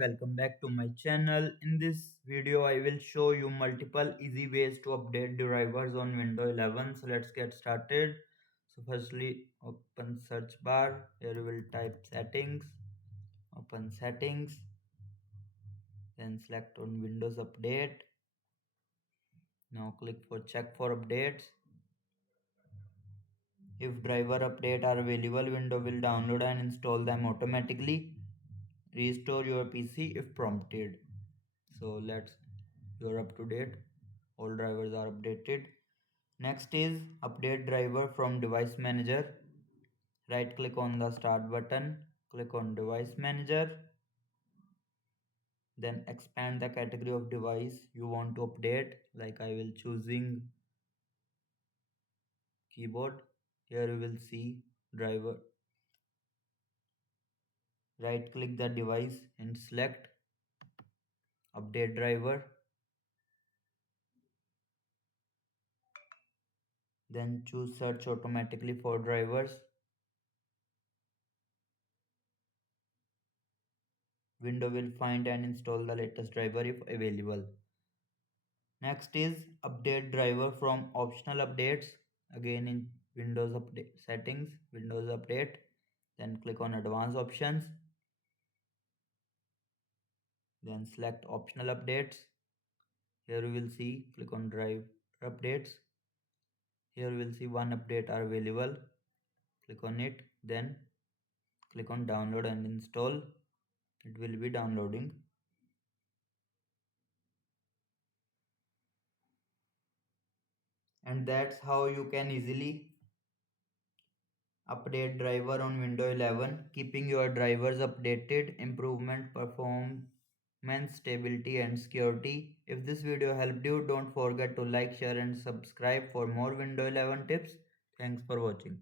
welcome back to my channel. In this video I will show you multiple easy ways to update drivers on Windows 11. So let's get started. So firstly open search bar. Here you will type settings. Open settings. Then select on Windows Update. Now click for check for updates. If driver update are available, Windows will download and install them automatically. Restore your PC if prompted. So let's you're up to date, all drivers are updated. Next is update driver from device manager. Right click on the start button, click on device manager, then expand the category of device you want to update. Like I will choosing keyboard. Here you will see driver. Right click the device and select update driver, then choose search automatically for drivers. Windows will find and install the latest driver if available. Next is update driver from optional updates. Again in Windows update settings, Windows update, then click on advanced options, then select optional updates. Here you will see click on drive updates. Here you will see one update are available. Click on it, then click on download and install. It will be downloading. And that's how you can easily update driver on Windows 11, keeping your drivers updated, improvement, performance, stability and security. If this video helped you, don't forget to like, share and subscribe for more Windows 11 tips. Thanks for watching.